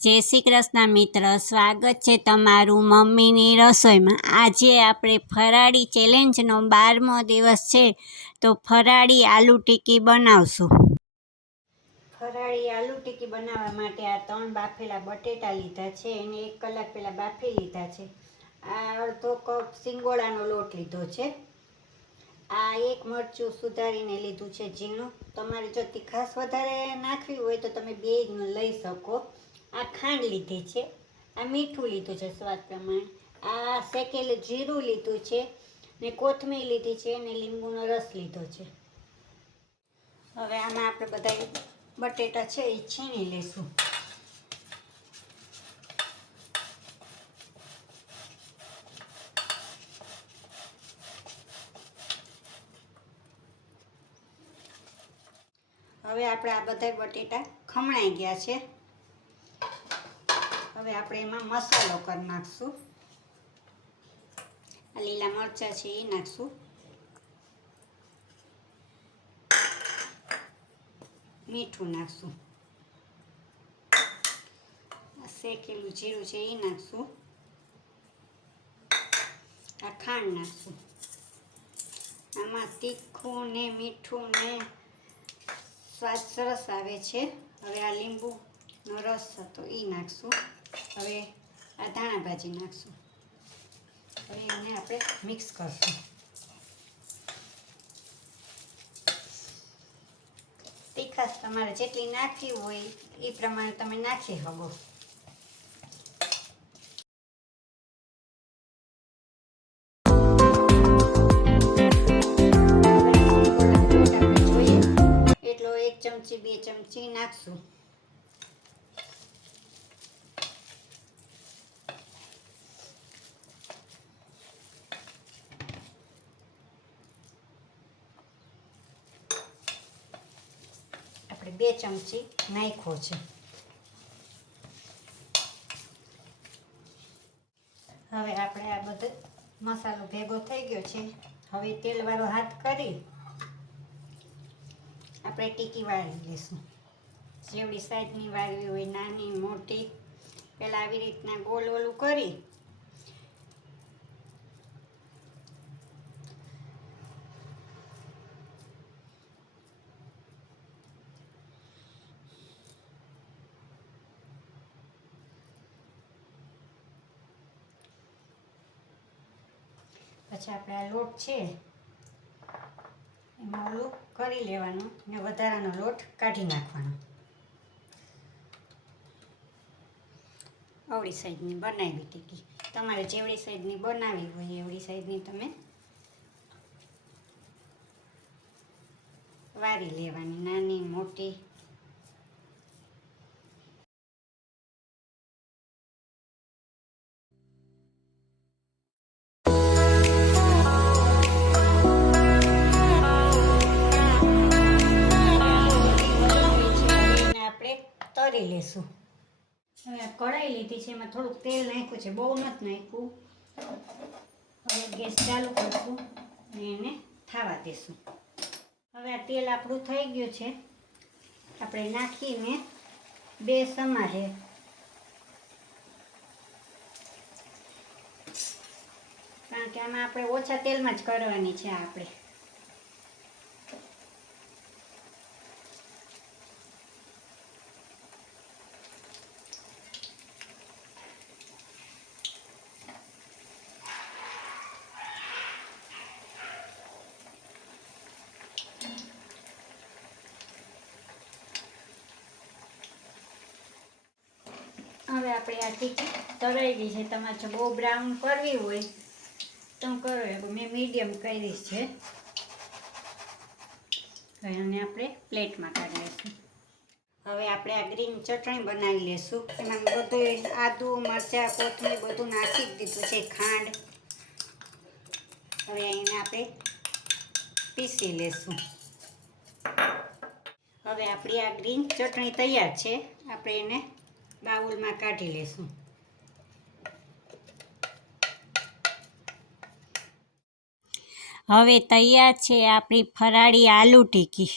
જય શ્રી કૃષ્ણ મિત્ર, સ્વાગત છે તમારું મમ્મીની રસોઈમાં। આજે આપણે ફરાળી ચેલેન્જનો 12મો દિવસ છે, તો ફરાળી આલુ ટિક્કી બનાવશું। ફરાળી આલુ ટિક્કી બનાવવા માટે આ 3 બાફેલા બટેટા લીધા છે, એને 1 કલાક પહેલાં બાફી લીધા છે। આ અડધો કપ સિંગોળાનો લોટ લીધો છે। આ 1 મરચું સુધારીને લીધું છે ઝીણું। તમારે જો તીખાશ વધારે નાખવી હોય તો તમે 2 લઈ શકો। આ ખાંડ લીધી છે, આ મીઠું લીધું છે સ્વાદ પ્રમાણે, આ શેકેલું જીરું લીધું છે ને કોથમીર લીધી છે ને લીંબુનો રસ લીધો છે। હવે આમાં આપણે બધા બટેટા છે એ છીણી લેશું। હવે આપણે આ બધા બટેટા ખમણાઈ ગયા છે। હવે આપણે એમાં મસાલો કરી નાખશું। આ લીલા મરચાં છે એ નાખશું, મીઠું નાખશું, આ શેકેલું જીરું છે એ નાખશું, આ ખાંડ નાખશું। આમાં તીખું ને મીઠું ને સ્વાદ સરસ આવે છે। હવે આ લીંબુનો રસ હતો એ નાખશું। હવે આ ધાણા ભાજી નાખશું। હવે એને આપણે મિક્સ કરશું। તીખાશ તમારે જેટલી નાખવી હોય એ પ્રમાણે તમે નાખી શકો। એટલો 1 ચમચી 2 ચમચી નાખશું। આપણે 2 ચમચી નાખ્યો છે। હવે આપણે આ બધો મસાલો ભેગો થઈ ગયો છે। હવે તેલવાળો હાથ કરી આપણે ટીકી વાળી લઈશું। જેવડી સાઈઝની વાળવી હોય, નાની મોટી, પહેલાં આવી રીતના ગોળ ઓલું કરી પછી આપણે આ લોટ છે એમાં ઓલું કરી લેવાનું ને વધારાનો લોટ કાઢી નાખવાનો। આવડી સાઈઝની બનાવી ટીકી, તમારે જેવડી સાઈઝની બનાવી હોય એવડી સાઈઝની તમે વારી લેવાની, નાની મોટી। તરી લેશું। હવે કઢાઈ લીધી છે, એમાં થોડુંક તેલ નાખ્યું છે, બહુ નથી નાખ્યું। હવે ગેસ ચાલુ કરશું અને એને થાવા દેશું। હવે આ તેલ આપણું થઈ ગયું છે, આપણે નાખીને 2 સમારે, કારણ કે આમાં આપણે ઓછા તેલમાં જ કરવાની છે। આપણે હવે આપણે આ ટીકી તળાવી છે। તમારે જો બહુ બ્રાઉન કરવી હોય તો કરો, મેં મીડિયમ કરી છે। હવે આને આપણે પ્લેટમાં કાઢી લઈશું। હવે આપણે આ ગ્રીન ચટણી બનાવી લઈશું। એમાં બધું આદુ, મરચાં, કોથમીર બધું નાખી જ દીધું છે, ખાંડ। હવે એને આપણે પીસી લઈશું। હવે આપણી આ ગ્રીન ચટણી તૈયાર છે, આપણે એને બાઉલમાં કાઢી લઈશું। હવે તૈયાર છે આપણી ફરાળી આલુ ટિક્કી।